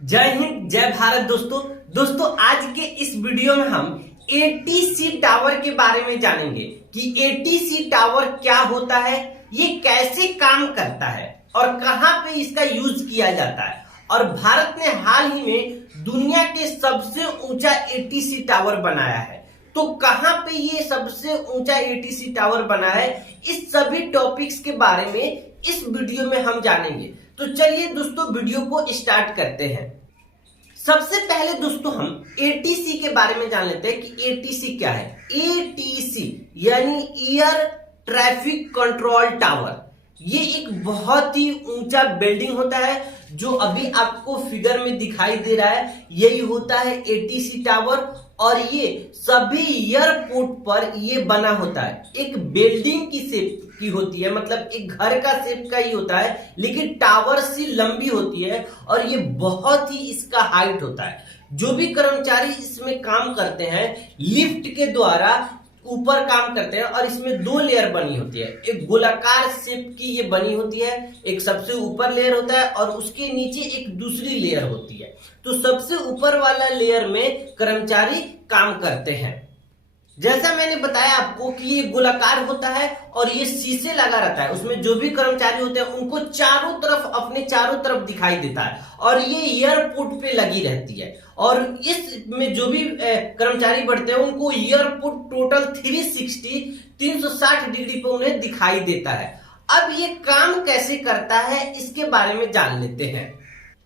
जय हिंद जय भारत दोस्तों आज के इस वीडियो में हम एटीसी टावर के बारे में जानेंगे कि एटीसी टावर क्या होता है, ये कैसे काम करता है और कहां पे इसका यूज किया जाता है। और भारत ने हाल ही में दुनिया के सबसे ऊंचा एटीसी टावर बनाया है, तो कहां पे ये सबसे ऊंचा एटीसी टावर बना है, इस सभी टॉपिक्स के बारे में इस वीडियो में हम जानेंगे। तो चलिए दोस्तों वीडियो को स्टार्ट करते हैं। सबसे पहले दोस्तों हम एटीसी के बारे में जान लेते हैं कि एटीसी क्या है। एटीसी यानी एयर ट्रैफिक कंट्रोल टावर, ये एक बहुत ही ऊंचा बिल्डिंग होता है जो अभी आपको फिगर में दिखाई दे रहा है, यही होता है एटीसी टावर। और ये सभी एयरपोर्ट पर ये बना होता है, एक बिल्डिंग की शेप की होती है, मतलब एक घर का शेप का ही होता है, लेकिन टावर से लंबी होती है और ये बहुत ही इसका हाइट होता है। जो भी कर्मचारी इसमें काम करते हैं लिफ्ट के द्वारा ऊपर काम करते हैं और इसमें दो लेयर बनी होती है, एक गोलाकार शेप की ये बनी होती है, एक सबसे ऊपर लेयर होता है और उसके नीचे एक दूसरी लेयर होती है। तो सबसे ऊपर वाला लेयर में कर्मचारी काम करते हैं। जैसा मैंने बताया आपको कि ये गोलाकार होता है और ये शीशे लगा रहता है, उसमें जो भी कर्मचारी होते हैं उनको चारों तरफ अपने चारों तरफ दिखाई देता है और ये एयरपोर्ट पे लगी रहती है। और इसमें जो भी कर्मचारी बढ़ते हैं उनको एयरपोर्ट टोटल 360 डिग्री पे उन्हें दिखाई देता है। अब ये काम कैसे करता है इसके बारे में जान लेते हैं।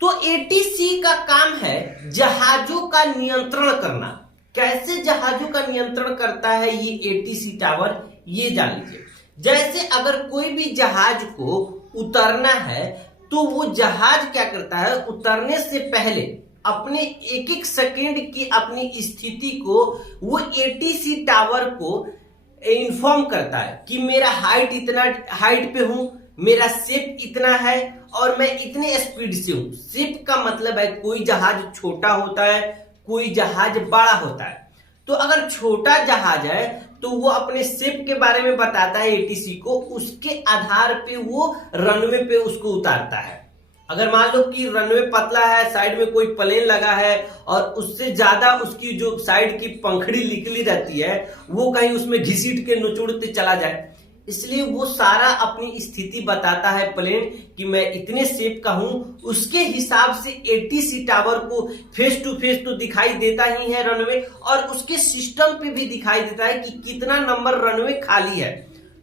तो एटीसी का काम है जहाजों का नियंत्रण करना। कैसे जहाजों का नियंत्रण करता है ये एटीसी टावर, ये जान लीजिए। जैसे अगर कोई भी जहाज को उतरना है तो वो जहाज क्या करता है, उतरने से पहले अपने एक एक सेकेंड की अपनी स्थिति को वो एटीसी टावर को इन्फॉर्म करता है कि मेरा हाइट इतना हाइट पे हूं, मेरा शेप इतना है और मैं इतने स्पीड से हूं। शेप का मतलब है कोई जहाज छोटा होता है, कोई जहाज बड़ा होता है। तो अगर छोटा जहाज है तो वो अपने शेप के बारे में बताता है एटीसी को, उसके आधार पे वो रनवे पे उसको उतारता है। अगर मान लो कि रनवे पतला है, साइड में कोई प्लेन लगा है और उससे ज्यादा उसकी जो साइड की पंखड़ी निकली रहती है वो कहीं उसमें घिसीट के नुचुड़ते चला जाए, इसलिए वो सारा अपनी स्थिति बताता है प्लेन कि मैं इतने शेप का हूं। उसके हिसाब से एटीसी टावर को फेस टू फेस तो दिखाई देता ही है रनवे, और उसके सिस्टम पे भी दिखाई देता है कि कितना नंबर रनवे खाली है।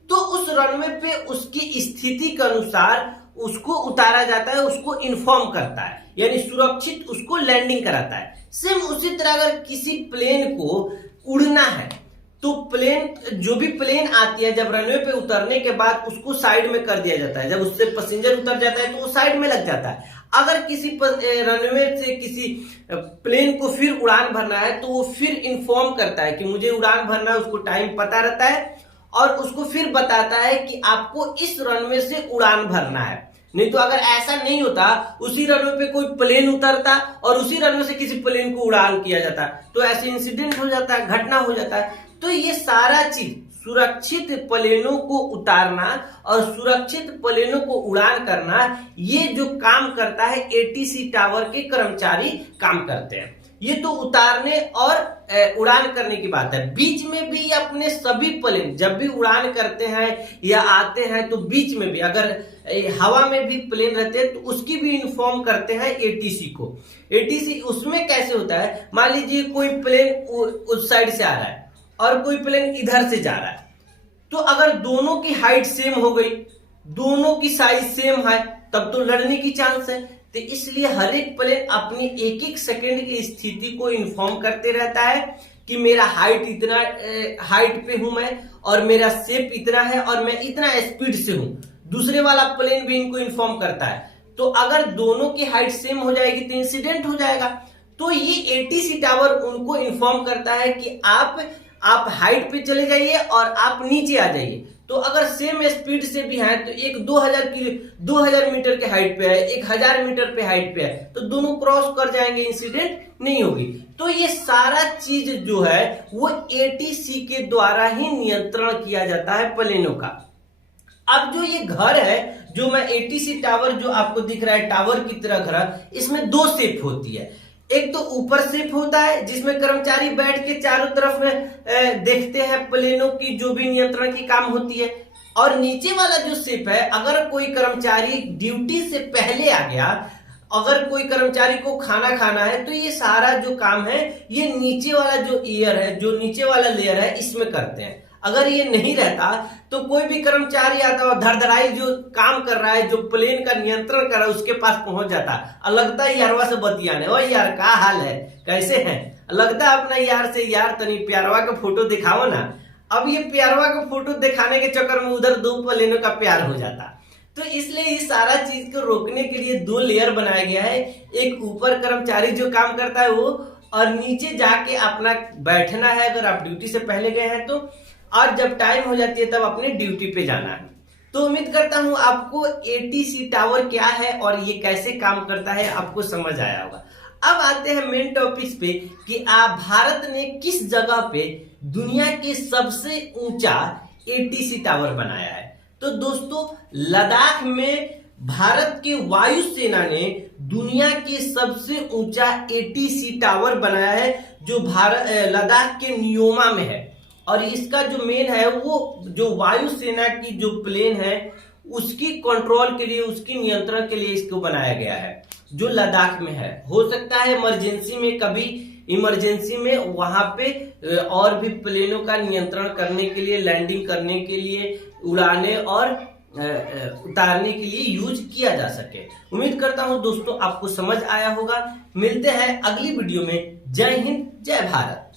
तो उस रनवे पे उसकी स्थिति के अनुसार उसको उतारा जाता है, उसको इन्फॉर्म करता है, यानी सुरक्षित उसको लैंडिंग कराता है। सेम उसी तरह अगर किसी प्लेन को उड़ना है तो प्लेन जो भी प्लेन आती है जब रनवे पे उतरने के बाद उसको साइड में कर दिया जाता है। जब उससे पैसेंजर उतर जाता है तो वो साइड में लग जाता है। अगर किसी रनवे से किसी प्लेन को फिर उड़ान भरना है तो वो फिर इन्फॉर्म करता है कि मुझे उड़ान भरना है, उसको टाइम पता रहता है और उसको फिर बताता है कि आपको इस रनवे से उड़ान भरना है। नहीं तो अगर ऐसा नहीं होता, उसी रनवे पे कोई प्लेन उतरता और उसी रनवे से किसी प्लेन को उड़ान किया जाता तो ऐसे इंसिडेंट हो जाता है, घटना हो जाता है। तो ये सारा चीज सुरक्षित प्लेनों को उतारना और सुरक्षित प्लेनों को उड़ान करना, ये जो काम करता है एटीसी टावर के कर्मचारी काम करते हैं। ये तो उतारने और उड़ान करने की बात है। बीच में भी अपने सभी प्लेन जब भी उड़ान करते हैं या आते हैं तो बीच में भी अगर हवा में भी प्लेन रहते हैं तो उसकी भी इन्फॉर्म करते हैं एटीसी को। एटीसी उसमें कैसे होता है, मान लीजिए कोई प्लेन उस साइड से आ रहा है और कोई प्लेन इधर से जा रहा है, तो अगर दोनों की हाइट सेम हो गई, दोनों की साइज सेम है, तब तो लड़ने की चांस है। तो इसलिए हर एक प्लेन अपनी एक एक सेकेंड की स्थिति को इन्फॉर्म करते रहता है कि मेरा हाइट इतना हाइट पे हूं मैं और मेरा शेप इतना है और मैं इतना स्पीड से हूं। दूसरे वाला प्लेन भी इनको इन्फॉर्म करता है। तो अगर दोनों की हाइट सेम हो जाएगी तो इंसिडेंट हो जाएगा। तो ये एटीसी टावर उनको इन्फॉर्म करता है कि आप हाइट पे चले जाइए और आप नीचे आ जाइए। तो अगर सेम स्पीड से भी है तो एक 2000 मीटर के हाइट पे है, 1000 मीटर पे हाइट पे है, तो दोनों क्रॉस कर जाएंगे, इंसिडेंट नहीं होगी। तो ये सारा चीज जो है वो एटीसी के द्वारा ही नियंत्रण किया जाता है प्लेनों का। अब जो ये घर है जो मैं एटीसी टावर जो आपको दिख रहा है टावर की तरह खड़ा, इसमें दो शिप होती है। एक तो ऊपर शिप होता है जिसमें कर्मचारी बैठ के चारों तरफ में देखते हैं प्लेनों की जो भी नियंत्रण की काम होती है, और नीचे वाला जो शिप है, अगर कोई कर्मचारी ड्यूटी से पहले आ गया, अगर कोई कर्मचारी को खाना खाना है, तो ये सारा जो काम है ये नीचे वाला जो एयर है, जो नीचे वाला लेयर है, इसमें करते हैं। अगर ये नहीं रहता तो कोई भी कर्मचारी आता और धड़धड़ाई जो काम कर रहा है, जो प्लेन का नियंत्रण कर रहा है, उसके पास पहुंच जाता और लगता है यारवा से बतियाने, ओ यार का हाल है, कैसे हैं, लगता है अपना यार से, यार तनी प्यारवा का फोटो दिखाओ ना। अब ये प्यारवा का फोटो दिखाने के चक्कर में उधर दो प्लेनों का प्यार हो जाता। तो इसलिए इस सारा चीज को रोकने के लिए दो लेयर बनाया गया है। एक ऊपर कर्मचारी जो काम करता है वो, और नीचे जाके अपना बैठना है अगर आप ड्यूटी से पहले गए हैं तो, और जब टाइम हो जाती है तब अपने ड्यूटी पे जाना है। तो उम्मीद करता हूं आपको एटीसी टावर क्या है और ये कैसे काम करता है आपको समझ आया होगा। अब आते हैं मेन टॉपिक पे कि भारत ने किस जगह पे दुनिया के सबसे ऊंचा एटीसी टावर बनाया है। तो दोस्तों, लद्दाख में भारत के वायुसेना ने दुनिया के सबसे ऊंचा एटीसी टावर बनाया है, जो लद्दाख के नियोमा में है। और इसका जो मेन है वो जो वायुसेना की जो प्लेन है उसकी कंट्रोल के लिए, उसकी नियंत्रण के लिए इसको बनाया गया है, जो लद्दाख में है। हो सकता है इमरजेंसी में, कभी इमरजेंसी में वहां पे और भी प्लेनों का नियंत्रण करने के लिए, लैंडिंग करने के लिए, उड़ाने और उतारने के लिए यूज किया जा सके। उम्मीद करता हूं दोस्तों आपको समझ आया होगा। मिलते हैं अगली वीडियो में। जय हिंद, जय भारत।